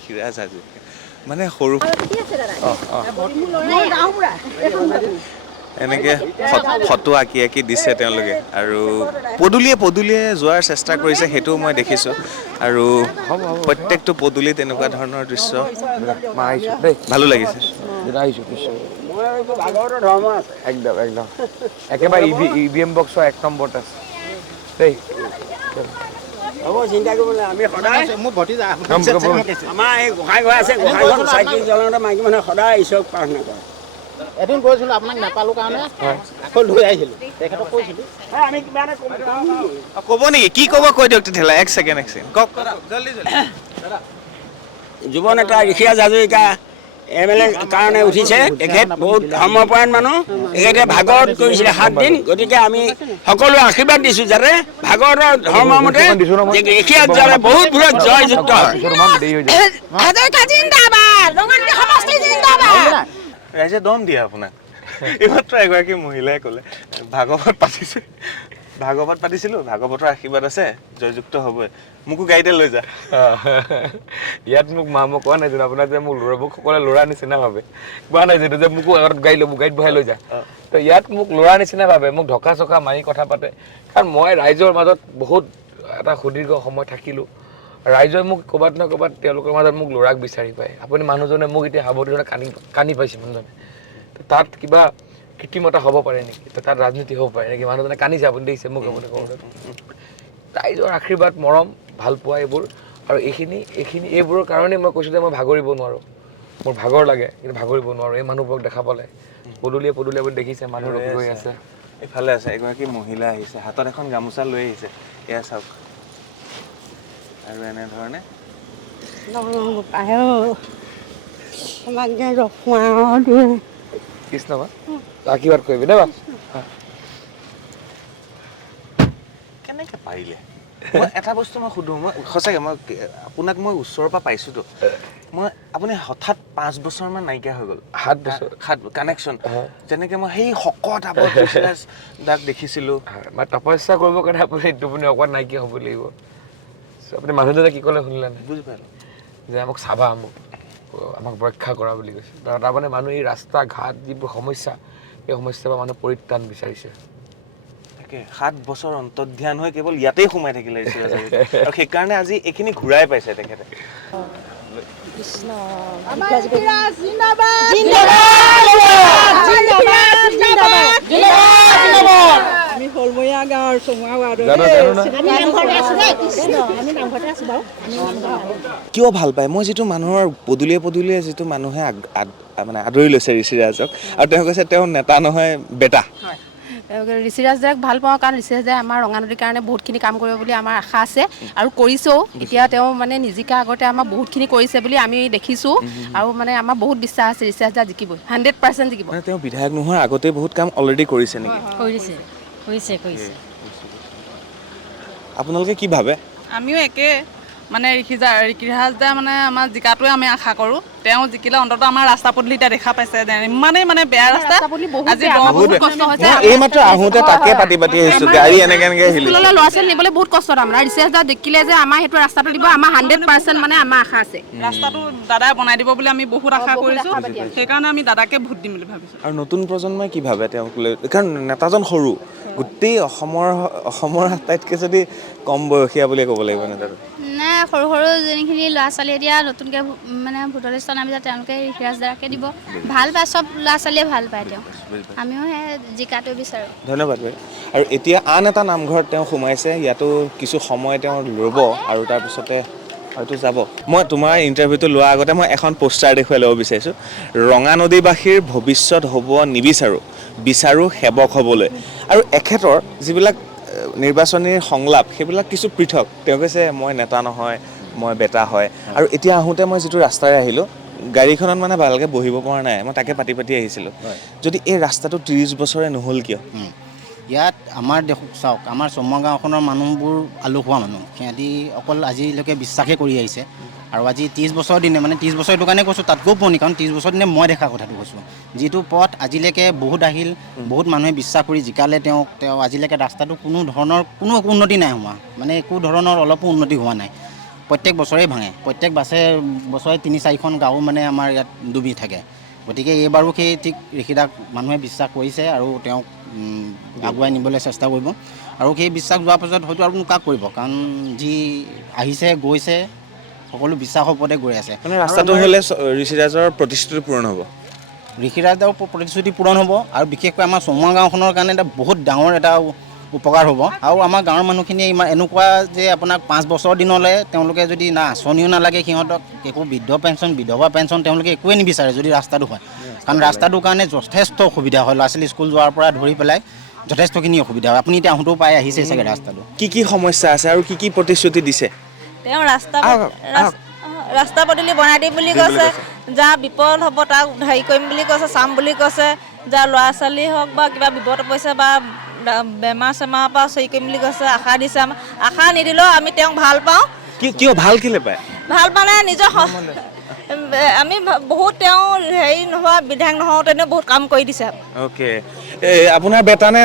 হিৰাজ হাজৰিকা মানে সৰু এনেকে ফটো আঁকি আঁকি দিছে তেওঁলোকে আৰু পদূলিয়ে যোৱাৰ চেষ্টা কৰিছে সেইটো মই দেখিছোঁ আৰু প্ৰত্যেকটো পদূলি তেনেকুৱা ধৰণৰ দৃশ্য ভালো লাগিছে একদম একদম একেবাৰে EVM বক্সৰ 1 নম্বৰত আছে দেই হ'ব চিন্তা কৰিব নালাগে আমি সদায় মোৰ ভতিজা আমাৰ এই গোসাঁই ঘৰ আছে গোসাঁইঘৰ চাইকেল জ্বলাওঁতে মাইকী মানুহে সদায় ঈশ্বৰক প্ৰাৰ্থনা কৰে এদিন গৈছিলোঁ আপোনাক নাপালোঁ কাৰণে আকৌ লৈ আহিছিলোঁ তেখেতক কৈছিলোঁ আমি কিবা এটা ক'ব নেকি কি ক'ব কৈ দিয়ক তেতিয়াহ'লে এক ছেকেণ্ড কওক জলদি যুৱ নেতা ঋষিৰাজ হাজৰিকা MLA কাৰণে উঠিছে তেখেত বহুত ধৰ্মপৰায়ণ মানুহ তেখেতে ভাগৱত কৰিছিলে 7 দিন গতিকে আমি সকলোৱে আশীৰ্বাদ দিছোঁ যাতে ভাগৱতৰ ধৰ্মৰ মতে ঋষিৰাজ যাতে বহুত দূৰত জয়যুক্ত হয় ৰাইজে দম দিয়ে আপোনাক এইমাত্ৰ এগৰাকী মহিলাই ক'লে ভাগৱত পাতিছিলোঁ ভাগৱতৰ আশীৰ্বাদ আছে জয়যুক্ত হ'বই মোকো গাড়ীতে লৈ যা ইয়াত মোক মই কোৱা নাই যে আপোনাৰ যে মোক সকলোৱে ল'ৰা নিচিনা ভাবে কোৱা নাই যে মোকো আগত গাড়ীত বহাই লৈ যা তো ইয়াত মোক ল'ৰা নিচিনা ভাবে মোক ঢকা চকা মাৰি কথা পাতে কাৰণ মই ৰাইজৰ মাজত বহুত এটা সুদীৰ্ঘ সময় থাকিলোঁ ৰাইজে মোক ক'ৰবাত নহয় ক'ৰবাত তেওঁলোকৰ মাজত মোক ল'ৰাক বিচাৰি পায় আপুনি মানুহজনে মোক এতিয়া সাৱধানে কানি পাইছে মানুহজনে তাত কিবা কৃত্ৰিমতা হ'ব পাৰে নেকি তাত ৰাজনীতি হ'ব পাৰে নেকি মানুহজনে কান্দিছে আপুনি দেখিছে মোক আপুনি ক'বলৈ ৰাইজৰ আশীৰ্বাদ মৰম ভাল পোৱা এইবোৰ আৰু এইবোৰৰ কাৰণে মই কৈছোঁ যে মই ভাগৰিব নোৱাৰোঁ মোৰ ভাগৰ লাগে কিন্তু ভাগৰিব নোৱাৰোঁ এই মানুহবোৰক দেখা পালে পদূলিয়ে আপুনি দেখিছে মানুহ ৰখি গৈ আছে এইফালে আছে এগৰাকী মহিলা আহিছে হাতত এখন গামোচা লৈ আহিছে এয়া চাওক আৰু এনেধৰণে কৃষ্ণ বা আশীৰ্বাদ কৰিবি দেই বা কেনেকৈ পাৰিলে মই এটা বস্তু মই সুধোঁ মই সঁচাকৈ মই আপোনাক মই ওচৰৰ পৰা পাইছোঁতো আপুনি হঠাৎ 5 বছৰমান নাইকিয়া হৈ গ'ল 7 বছৰ কানেকশ্যন যেনেকৈ মই সেই শকত আপত তাক দেখিছিলোঁ মই তপস্যা কৰিবৰ কাৰণে আপুনি অকণমান নাইকিয়া হ'ব লাগিব আপুনি মানুহজনে কি ক'লে শুনিলে নাই বুজি পালোঁ যে আমাক চাবা আমাক ৰক্ষা কৰা বুলি কৈছে তাৰমানে মানুহ এই ৰাস্তা ঘাট যিবোৰ সমস্যা এই সমস্যাৰ পৰা মানুহ পৰিত্ৰাণ বিচাৰিছে 7 বছৰ অন্তৰ্ধান হৈ কেৱল ইয়াতেই সোমাই থাকিলে আৰু সেইকাৰণে আজি এইখিনি ঘূৰাই পাইছে তেখেতে কিয় ভাল পায় মই যিটো মানুহৰ পদূলিয়ে যিটো মানুহে মানে আদৰি লৈছে ঋষিৰাজক আৰু তেওঁ কৈছে তেওঁ নেতা নহয় বেটা ঋষিৰাজ দাক ভাল পাওঁ কাৰণ ঋষিৰাজ দাই আমাৰ ৰঙানদীৰ কাৰণে বহুতখিনি কাম কৰিব বুলি আমাৰ আশা আছে আৰু কৰিছেও এতিয়া তেওঁ মানে নিজিকা আগতে আমাৰ বহুতখিনি কৰিছে বুলি আমি দেখিছোঁ আৰু মানে আমাৰ বহুত বিশ্বাস আছে ঋষিৰাজ দা জিকিবই 100% জিকিব তেওঁ বিধায়ক নোহোৱাৰ আগতে বহুত কাম অলৰেডি কৰিছে নেকি কৰিছে আপোনালোকে কি ভাবে আমিও একে মানে ঋষিৰাজ দা মানে আমাৰ জিকাটোৱে আমি আশা কৰোঁ তেওঁ জিকিলে অন্তত আমাৰ ৰাস্তা পদূলি এতিয়া দেখা পাইছে ইমানেই মানে বেয়া ৰাস্তা আজি বহুত কষ্ট হৈছে এইমাত্ৰ আহোঁতে তাকে পাতি আহিছোঁ গাড়ী এনেকৈ স্কুললৈ ল'ৰা ছোৱালী নিবলৈ বহুত কষ্ট আমাৰ ঋষিৰাজ দা জিকিলে যে আমাৰ সেইটো ৰাস্তাটো দিব আমাৰ 100% মানে আমাৰ আশা আছে ৰাস্তাটো দাদাই বনাই দিব বুলি আমি বহুত আশা কৰিছোঁ সেইকাৰণে আমি দাদাকে ভোট দিম বুলি ভাবিছোঁ আৰু নতুন প্ৰজন্মই কি ভাবে তেওঁক লৈ কাৰণ নেতাজন সৰু গোটেই অসমৰ আটাইতকৈ যদি কম বয়সীয়া বুলিয়ে ক'ব লাগিব নেতাটো নাই সৰু যোনখিনি ল'ৰা ছোৱালী এতিয়া নতুনকৈ মানে ভোটৰ লিষ্টত নামি যায় তেওঁলোকে ঋষিৰাজ দাকে দিব ভাল পায় চব ল'ৰা ছোৱালীয়ে ভাল পায় তেওঁ আমিও সেই জিকাটো বিচাৰোঁ ধন্যবাদ ভাই আৰু এতিয়া আন এটা নামঘৰত তেওঁ সোমাইছে ইয়াতো কিছু সময় তেওঁ ৰ'ব আৰু তাৰপিছতে হয়তো যাব মই তোমাৰ ইণ্টাৰভিউটো লোৱাৰ আগতে মই এখন পোষ্টাৰ দেখুৱাই ল'ব বিচাৰিছোঁ ৰঙানদীবাসীৰ ভৱিষ্যত হ'ব নিবিচাৰোঁ বিচাৰোঁ সেৱক হ'বলৈ আৰু এখেতৰ যিবিলাক নিৰ্বাচনীৰ সংলাপ সেইবিলাক কিছু পৃথক তেওঁ কৈছে মই নেতা নহয় মই বেটা হয় আৰু এতিয়া আহোঁতে মই যিটো ৰাস্তাৰে আহিলোঁ গাড়ীখনত মানে ভালকৈ বহিব পৰা নাই মই তাকে পাতি আহিছিলোঁ যদি এই ৰাস্তাটো 30 বছৰে নহ'ল কিয় ইয়াত আমাৰ চাওক আমাৰ চমুৱা গাঁওখনৰ মানুহবোৰ আলসুৱা মানুহ সিহঁতি অকল আজিলৈকে বিশ্বাসেই কৰি আহিছে আৰু আজি 30 বছৰ দিনে মানে 30 বছৰ এইটো কাৰণে কৈছোঁ তাতকৈও পুৰণি কাৰণ 30 বছৰ দিনে মই দেখা কথাটো কৈছোঁ যিটো পথ আজিলৈকে বহুত আহিল বহুত মানুহে বিশ্বাস কৰি জিকালে তেওঁ আজিলৈকে ৰাস্তাটো কোনো ধৰণৰ কোনো উন্নতি নাই হোৱা মানে একো ধৰণৰ অলপো উন্নতি হোৱা নাই প্ৰত্যেক বছৰেই ভাঙে প্ৰত্যেক বছৰে 3-4খন গাঁও মানে আমাৰ ইয়াত ডুবি থাকে গতিকে এইবাৰো সেই ঠিক ঋষিদাক মানুহে বিশ্বাস কৰিছে আৰু তেওঁক আগুৱাই নিবলৈ চেষ্টা কৰিব আৰু সেই বিশ্বাস যোৱাৰ পাছত হয়তো আৰু কাক কৰিব কাৰণ যি আহিছে গৈছে সকলো বিশ্বাসৰ ওপৰতে গৈ আছে মানে ৰাস্তাটো হ'লে ঋষিৰাজৰ প্ৰতিশ্ৰুতি পূৰণ হ'ব ঋষিৰাজৰ প্ৰতিশ্ৰুতি পূৰণ হ'ব আৰু বিশেষকৈ আমাৰ চমুৱা গাঁওখনৰ কাৰণে এটা বহুত ডাঙৰ এটা উপকাৰ হ'ব আৰু আমাৰ গাঁৱৰ মানুহখিনিয়ে ইমান এনেকুৱা যে আপোনাক 5 বছৰ দিনলৈ তেওঁলোকে যদি না আঁচনিও নালাগে সিহঁতক একো বৃদ্ধ পেঞ্চন বিধৱা পেঞ্চন তেওঁলোকে একোৱেই নিবিচাৰে যদি ৰাস্তাটো হয় কাৰণ ৰাস্তাটোৰ কাৰণে যথেষ্ট অসুবিধা হয় ল'ৰা ছোৱালী স্কুল যোৱাৰ পৰা ধৰি পেলাই যথেষ্টখিনি অসুবিধা হয় আপুনি এতিয়া আহোঁতেও পাই আহিছে চাগে ৰাস্তাটো কি সমস্যা আছে আৰু কি প্ৰতিশ্ৰুতি দিছে তেওঁ ৰাস্তা পদূলি বনাই দিম বুলি কৈছে যা বিপদ হ'ব তাক হেৰি কৰিম বুলি কৈছে চাম বুলি কৈছে যা ল'ৰা ছোৱালী হওক বা কিবা বিপদ পৰিছে বা বেমাৰ চেমাৰৰ পৰা চৰি কৰিম বুলি কৈছে আশা দিছে আশা নিদিলেও আমি তেওঁক ভাল পাওঁ কিয় ভাল কেলে পায় ভাল মানে নিজৰ আমি বহুত তেওঁ হেৰি নোহোৱা বিধায়ক নহওঁতেনে বহুত কাম কৰি দিছে অ'কে আপোনাৰ বেটা নে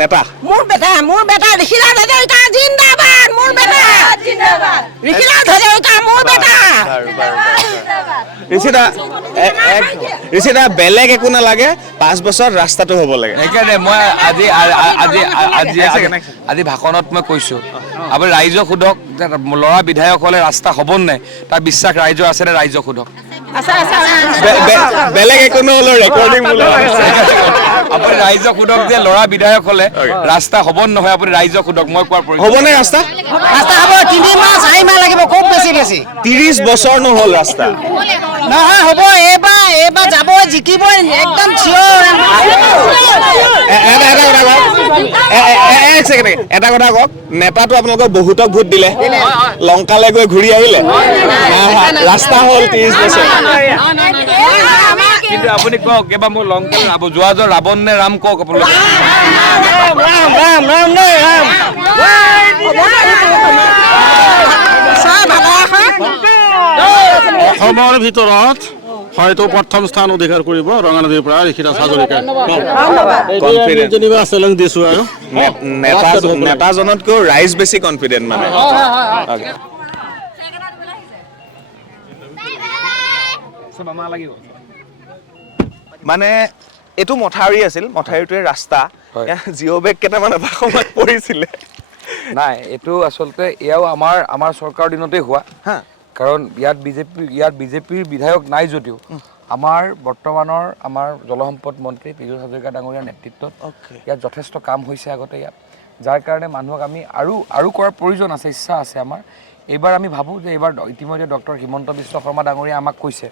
নেতা মোৰ বেটা ঋষিৰাজ হাজৰিকা জিন্দাবাদ মোৰ বেটা জিন্দাবাদ ঋষিৰাজ হাজৰিকা মোৰ বেটা ঋষিদা বেলেগ একো নালাগে 5 বছৰ ৰাস্তাটো হ'ব লাগে সেইকাৰণে মই আজি ভাষণত মই কৈছোঁ আপুনি ৰাইজক সোধক যে ল'ৰা বিধায়ক হ'লে ৰাস্তা হ'ব নাই তাৰ বিশ্বাস ৰাইজৰ আছেনে ৰাইজক সোধক বেলেগ একো নহ'লেও ৰেকৰ্ডিং আপুনি ৰাইজক সোধক যে ল'ৰা বিধায়ক হ'লে ৰাস্তা হ'ব নহয় আপুনি ৰাইজক সোধক মই কোৱাৰ হ'বনে ৰাস্তা হ'ব 3 মাহ 4 মাহ লাগিব খুব বেছি 30 বছৰ নহ'ল ৰাস্তা নহয় হ'ব এইবাৰ যাব জিকিব একদম এটা কথা কওক নেতাটো আপোনালোকৰ বহুতক ভোট দিলে লংকালৈ গৈ ঘূৰি আহিলে ৰাস্তা হ'ল 30 বছৰ কিন্তু আপুনি কওক এবাৰ মোৰ লংকালৈ যোৱা ৰাৱণ নে ৰাম কওক আপোনালোকে অসমৰ ভিতৰত হয়তো প্ৰথম স্থান অধিকাৰ কৰিব ৰঙানদীৰ পৰা ঋষিৰাজ হাজৰিকাই চেলেঞ্জ দিছোঁ আৰু নেতাজনতকৈ ৰাইজ বেছি কনফিডেণ্ট মানে এইটো মথাউৰি আছিল মথাউৰিটোৱে ৰাস্তা জিঅ' বেগ কেইটামান এটা সময়ত পৰিছিলে নাই এইটো আচলতে এয়াও আমাৰ চৰকাৰৰ দিনতেই হোৱা কাৰণ ইয়াত বিজেপিৰ বিধায়ক নাই যদিও আমাৰ বৰ্তমানৰ আমাৰ জলসম্পদ মন্ত্ৰী পীযুষ হাজৰিকা ডাঙৰীয়াৰ নেতৃত্বত ইয়াত যথেষ্ট কাম হৈছে আগতে ইয়াত যাৰ কাৰণে মানুহক আমি আৰু কৰাৰ প্ৰয়োজন আছে ইচ্ছা আছে আমাৰ এইবাৰ আমি ভাবোঁ যে এইবাৰ ইতিমধ্যে ডক্টৰ হিমন্ত বিশ্ব শৰ্মা ডাঙৰীয়াই আমাক কৈছে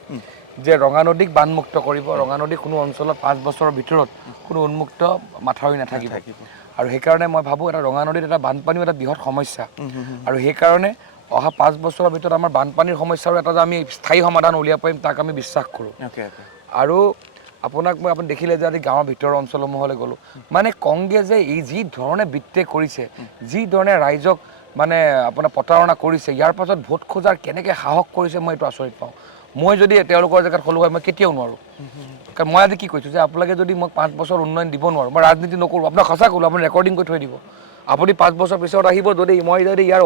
যে ৰঙানদীক বানমুক্ত কৰিব ৰঙানদী কোনো অঞ্চলত 5 বছৰৰ ভিতৰত কোনো উন্মুক্ত মাথাউৰি নাথাকিব আৰু সেইকাৰণে মই ভাবোঁ এটা ৰঙানদীত এটা বানপানীও এটা বৃহৎ সমস্যা আৰু সেইকাৰণে অহা 5 বছৰৰ ভিতৰত আমাৰ বানপানীৰ সমস্যাৰো এটা যে আমি স্থায়ী সমাধান উলিয়াব পাৰিম তাক আমি বিশ্বাস কৰোঁ আৰু আপুনি দেখিলে যে আজি গাঁৱৰ ভিতৰৰ অঞ্চলসমূহলৈ গ'লোঁ মানে কংগ্ৰেছে এই যি ধৰণে বিত্তে কৰিছে যি ধৰণে ৰাইজক মানে আপোনাৰ প্ৰতাৰণা কৰিছে ইয়াৰ পাছত ভোট খোজাৰ কেনেকৈ সাহস কৰিছে মই এইটো আচৰিত পাওঁ মই যদি তেওঁলোকৰ জেগাত হ'লো হয় মই কেতিয়াও নোৱাৰোঁ কাৰণ মই আজি কি কৈছোঁ যে আপোনালোকে যদি মোক 5 বছৰ উন্নয়ন দিব নোৱাৰোঁ মই ৰাজনীতি নকৰোঁ আপোনাক সঁচা ক'লোঁ আপুনি ৰেকৰ্ডিং কৰি থৈ দিব আপুনি 5 বছৰ পিছত আহিব মই যদি ইয়াৰ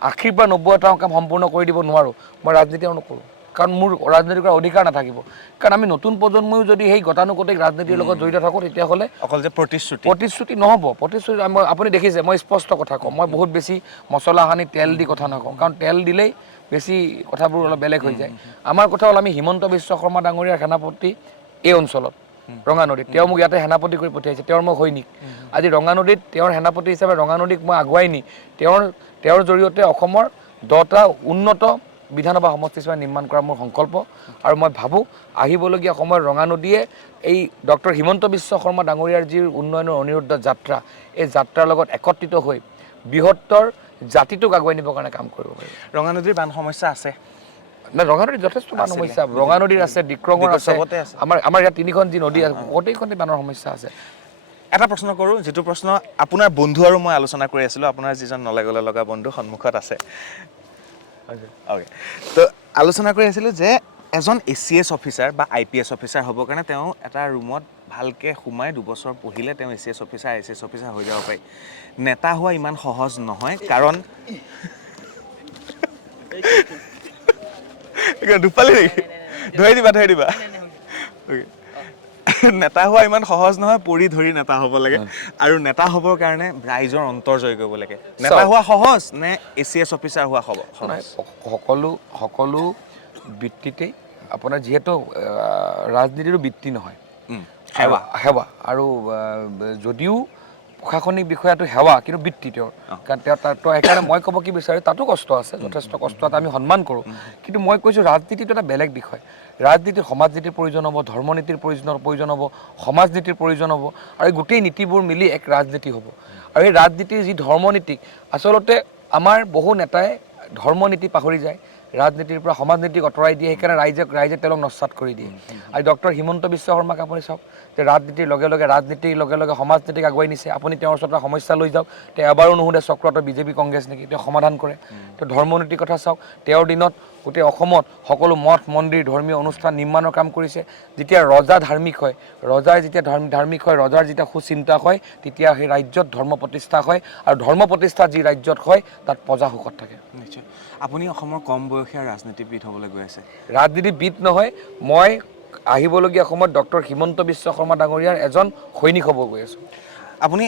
80 পৰা 90 কাম সম্পূৰ্ণ কৰি দিব নোৱাৰোঁ মই ৰাজনীতি আৰু নকৰোঁ কাৰণ মোৰ ৰাজনীতি কৰাৰ অধিকাৰ নাথাকিব কাৰণ আমি নতুন প্ৰজন্ময়ো যদি সেই গতানুগতিক ৰাজনীতিৰ লগত জড়িত থাকোঁ তেতিয়াহ'লে অকল যে প্ৰতিশ্ৰুতি নহ'ব প্ৰতিশ্ৰুতি আপুনি দেখিছে মই স্পষ্ট কথা কওঁ মই বহুত বেছি মছলা সানি তেল দি কথা নকওঁ কাৰণ তেল দিলেই বেছি কথাবোৰ অলপ বেলেগ হৈ যায় আমাৰ কথা হ'ল আমি হিমন্ত বিশ্ব শৰ্মা ডাঙৰীয়াৰ সেনাপতি এই অঞ্চলত ৰঙানদীত তেওঁ মোক ইয়াতে সেনাপতি কৰি পঠিয়াইছে তেওঁৰ মই সৈনিক আজি ৰঙানদীত তেওঁৰ সেনাপতি হিচাপে ৰঙানদীক মই আগুৱাই নি তেওঁৰ জৰিয়তে অসমৰ 10টা উন্নত বিধানসভা সমষ্টি হিচাপে নিৰ্মাণ কৰা মোৰ সংকল্প আৰু মই ভাবোঁ আহিবলগীয়া সময়ত ৰঙা নদীয়ে এই ডক্টৰ হিমন্ত বিশ্ব শৰ্মা ডাঙৰীয়াৰ যি উন্নয়নৰ অনিৰুদ্ধ যাত্ৰা এই যাত্ৰাৰ লগত একত্ৰিত হৈ বৃহত্তৰ জাতিটোক আগুৱাই নিবৰ কাৰণে কাম কৰিব পাৰিব। ৰঙা নদীৰ বান সমস্যা আছে না, ৰঙা নদীৰ যথেষ্ট বান সমস্যা ৰঙা নদীৰ আছে, ডিক্ৰঙৰ আছে, আমাৰ ইয়াত 3খন যি নদী আছে গোটেইখনতে বানৰ সমস্যা আছে। এটা প্ৰশ্ন কৰোঁ, যিটো প্ৰশ্ন আপোনাৰ বন্ধু আৰু মই আলোচনা কৰি আছিলোঁ, আপোনাৰ যিজন নলেগলে লগা বন্ধু সন্মুখত আছে। অ'কে, তো আলোচনা কৰি আছিলোঁ যে এজন ACS অফিচাৰ বা IPS অফিচাৰ হ'বৰ কাৰণে তেওঁ এটা ৰুমত ভালকৈ সোমাই 2 বছৰ পঢ়িলে তেওঁ ACS অফিচাৰ ICS অফিচাৰ হৈ যাব পাৰি। নেতা হোৱা ইমান সহজ নহয়, কাৰণ দুপালি নেকি? ধৰি দিবা। নেতা হোৱা ইমান সহজ নহয়, পৰি ধৰি নেতা হ'ব লাগে আৰু নেতা হ'বৰ কাৰণে ৰাইজৰ অন্তৰ জয় কৰিব লাগে। নেতা হোৱা সহজ নে ACS অফিচাৰ হোৱা সহজ? সকলো বৃত্তিতেই আপোনাৰ যিহেতু ৰাজনীতিৰো বৃত্তি নহয়, সেৱা আৰু যদিও প্ৰশাসনিক বিষয়াটো সেৱা কিন্তু বৃত্তি তেওঁৰ, কাৰণ তেওঁ সেইকাৰণে মই ক'ব কি বিচাৰোঁ তাতো কষ্ট আছে, যথেষ্ট কষ্ট এটা আমি সন্মান কৰোঁ, কিন্তু মই কৈছোঁ ৰাজনীতিটো এটা বেলেগ বিষয়। ৰাজনীতিৰ সমাজ নীতিৰ প্ৰয়োজন হ'ব, ধৰ্ম নীতিৰ প্ৰয়োজন হ'ব, সমাজ নীতিৰ প্ৰয়োজন হ'ব আৰু এই গোটেই নীতিবোৰ মিলি এক ৰাজনীতি হ'ব। আৰু এই ৰাজনীতিৰ যি ধৰ্ম নীতি আচলতে আমাৰ বহু নেতাই ধৰ্ম নীতি পাহৰি যায়, ৰাজনীতিৰ পৰা সমাজ নীতিক আঁতৰাই দিয়ে, সেইকাৰণে ৰাইজে তেওঁলোক নস্বাত কৰি দিয়ে। আৰু ডক্টৰ হিমন্ত বিশ্ব শৰ্মাক আপুনি চাওক যে ৰাজনীতিৰ লগে লগে সমাজ নীতিক আগুৱাই নিছে। আপুনি তেওঁৰ ওচৰত সমস্যা লৈ যাওক, তেওঁ এবাৰো নুসুধে চক্ৰটো BJP কংগ্ৰেছ নেকি, তেওঁ সমাধান কৰে। তেওঁ ধৰ্ম নীতিৰ কথা চাওক, তেওঁৰ দিনত গোটেই অসমত সকলো মঠ মন্দিৰ ধৰ্মীয় অনুষ্ঠান নিৰ্মাণৰ কাম কৰিছে। যেতিয়া ৰজা ধাৰ্মিক হয়, ৰজাৰ যেতিয়া ধাৰ্মিক হয়, ৰজাৰ যেতিয়া সুচিন্তা হয়, তেতিয়া সেই ৰাজ্যত ধৰ্ম প্ৰতিষ্ঠা হয় আৰু ধৰ্ম প্ৰতিষ্ঠা যি ৰাজ্যত হয় তাত প্ৰজা সুখত থাকে। নিশ্চয়। আপুনি অসমৰ কম বয়সীয়া ৰাজনীতিবিদ হ'বলৈ গৈ আছে। ৰাজনীতিবিদ নহয়, মই আহিবলগীয়া সময়ত ডক্টৰ হিমন্ত বিশ্ব শৰ্মা ডাঙৰীয়াৰ এজন সৈনিক হ'ব গৈ আছোঁ। আপুনি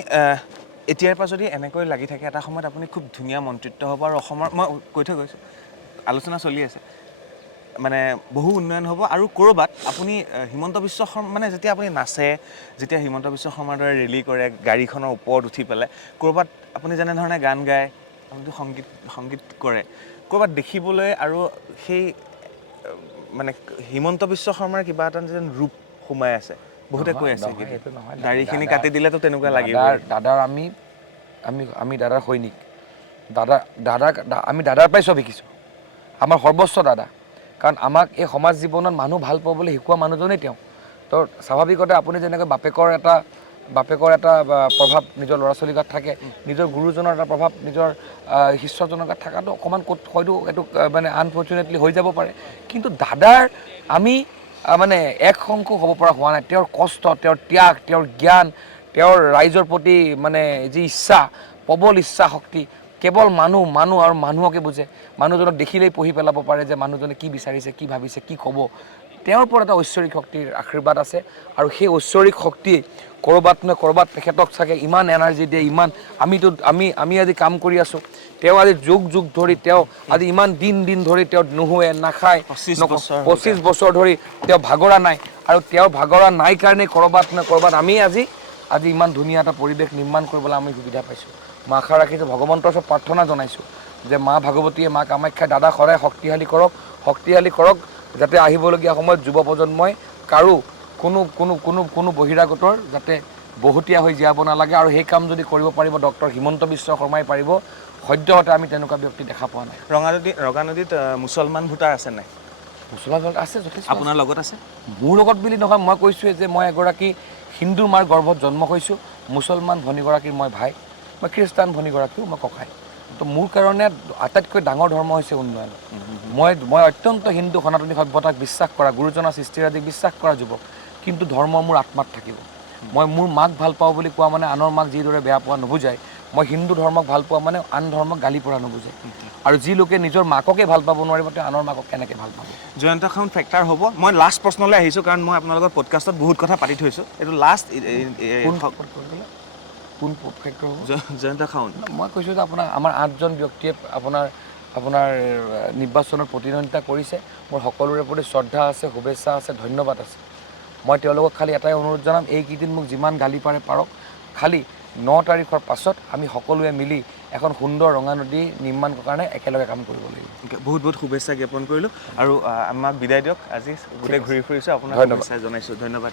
এতিয়াৰ পৰা যদি এনেকৈ লাগি থাকে, এটা সময়ত আপুনি খুব ধুনীয়া মন্ত্ৰিত্ব হ'ব আৰু অসমৰ, মই কৈ থৈ গৈছোঁ, আলোচনা চলি আছে, মানে বহু উন্নয়ন হ'ব আৰু ক'ৰবাত আপুনি হিমন্ত বিশ্ব শৰ্মা মানে যেতিয়া আপুনি নাচে, যেতিয়া হিমন্ত বিশ্ব শৰ্মাৰ দৰে ৰেলী কৰে গাড়ীখনৰ ওপৰত উঠি পেলাই, ক'ৰবাত আপুনি যেনেধৰণে গান গায়, আপুনি সংগীত কৰে, ক'ৰবাত দেখিবলৈ আৰু সেই মানে হিমন্ত বিশ্ব শৰ্মাৰ কিবা এটা যেন ৰূপ সোমাই আছে। বহুতে কৈ আছে দাড়িখিনি কাটি দিলেতো তেনেকুৱা লাগিব। দাদাৰ আমি দাদাৰ সৈনিক, আমি দাদাৰ পৰাই চব শিকিছোঁ, আমাৰ সৰ্বস্ব দাদা। কাৰণ আমাক এই সমাজ জীৱনত মানুহ ভাল পাবলৈ শিকোৱা মানুহজনেই তেওঁ। তো স্বাভাৱিকতে আপুনি যেনেকৈ বাপেকৰ এটা প্ৰভাৱ নিজৰ ল'ৰা ছোৱালীৰ গাত থাকে, নিজৰ গুৰুজনৰ এটা প্ৰভাৱ নিজৰ শিষ্যজনৰ গাত থকাটো অকণমান হয়তো এইটো মানে আনফৰ্চুনেটলি হৈ যাব পাৰে, কিন্তু দাদাৰ আমি মানে এক শংকু হ'ব পৰা হোৱা নাই। তেওঁৰ কষ্ট, তেওঁৰ ত্যাগ, তেওঁৰ জ্ঞান, তেওঁৰ ৰাইজৰ প্ৰতি মানে যি ইচ্ছা, প্ৰবল ইচ্ছা শক্তি, কেৱল মানুহ আৰু মানুহকে বুজে। মানুহজনক দেখিলেই পঢ়ি পেলাব পাৰে যে মানুহজনে কি বিচাৰিছে, কি ভাবিছে, কি ক'ব। তেওঁৰ ওপৰত এটা ঐশ্বৰিক শক্তিৰ আশীৰ্বাদ আছে আৰু সেই ঐশ্বৰিক শক্তিয়ে ক'ৰবাত তেখেতক চাগে ইমান এনাৰ্জি দিয়ে, ইমান আমি আজি কাম কৰি আছোঁ, তেওঁ আজি যুগ ধৰি, তেওঁ আজি ইমান দিন ধৰি তেওঁ নুশুৱে নাখায়, 25 বছৰ ধৰি তেওঁ ভাগৰা নাই, আৰু তেওঁ ভাগৰা নাই কাৰণে ক'ৰবাত আমি আজি ইমান ধুনীয়া এটা পৰিৱেশ নিৰ্মাণ কৰিবলৈ আমি সুবিধা পাইছোঁ। মই আশা ৰাখিছোঁ, ভগৱন্তৰ ওচৰত প্ৰাৰ্থনা জনাইছোঁ যে মা ভাগৱতীয়ে, মা কামাখ্যাই দাদা সদায় শক্তিশালী কৰক, যাতে আহিবলগীয়া সময়ত যুৱ প্ৰজন্মই কাৰো কোনো বহিৰাগতৰ যাতে বহুতীয়া হৈ জীয়াব নালাগে, আৰু সেই কাম যদি কৰিব পাৰিব ডক্টৰ হিমন্ত বিশ্ব শৰ্মাই পাৰিব। সদ্যহতে আমি তেনেকুৱা ব্যক্তি দেখা পোৱা নাই। ৰঙা নদীত মুছলমান ভোটাৰ আছে নাই? মুছলমান ভোটাৰ আছে যথেষ্ট। আপোনাৰ লগত আছে? মোৰ লগত বুলি নহয়, মই কৈছোঁৱে যে মই এগৰাকী হিন্দু মাৰ গৰ্ভত জন্ম হৈছোঁ, মুছলমান ভনীগৰাকীৰ মই ভাই, মই খ্ৰীষ্টান ভনীগৰাকীও মই ককাই। তো মোৰ কাৰণে আটাইতকৈ ডাঙৰ ধৰ্ম হৈছে উন্নয়ন। মই অত্যন্ত হিন্দু সনাতনী সভ্যতাক বিশ্বাস কৰা, গুৰুজনাৰ সৃষ্টিৰাজিক বিশ্বাস কৰা যুৱক, কিন্তু ধৰ্ম মোৰ আত্মাত থাকিব। মই মোৰ মাক ভাল পাওঁ বুলি কোৱা মানে আনৰ মাক যিদৰে বেয়া পোৱা নুবুজায়, মই হিন্দু ধৰ্মক ভাল পোৱা মানে আন ধৰ্মক গালি পৰা নুবুজে। আৰু যি লোকে নিজৰ মাককে ভাল পাব নোৱাৰিব, তেওঁ আনৰ মাকক কেনেকৈ ভাল পাব? জয়ন্ত খাউণ্ড ফেক্টৰ হ'ব। মই লাষ্ট প্ৰশ্নলৈ আহিছোঁ, কাৰণ মই আপোনাৰ লগত পডকাষ্টত বহুত কথা পাতি থৈছোঁ। এইটো লাষ্ট কোন ফেক্টৰ হ'ব? জয়ন্ত খাউণ্ড। মই কৈছোঁ যে আমাৰ 8জন ব্যক্তিয়ে আপোনাৰ নিৰ্বাচনত প্ৰতিদ্বন্দ্বিতা কৰিছে। মোৰ সকলোৰে প্ৰতি শ্ৰদ্ধা আছে, শুভেচ্ছা আছে, ধন্যবাদ আছে। মই তেওঁলোকক খালি এটাই অনুৰোধ জনাম, এইকেইদিন মোক যিমান গালি পাৰে পাৰক, খালি 9 তাৰিখৰ পাছত আমি সকলোৱে মিলি এখন সুন্দৰ ৰঙা নদী নিৰ্মাণ কৰাৰ কাৰণে একেলগে কাম কৰিব লাগিব। বহুত বহুত শুভেচ্ছা জ্ঞাপন কৰিলোঁ আৰু আমাক বিদায় দিয়ক। আজি গোটেই ঘূৰি ফুৰিছোঁ, আপোনাক শুভেচ্ছা জনাইছোঁ। ধন্যবাদ।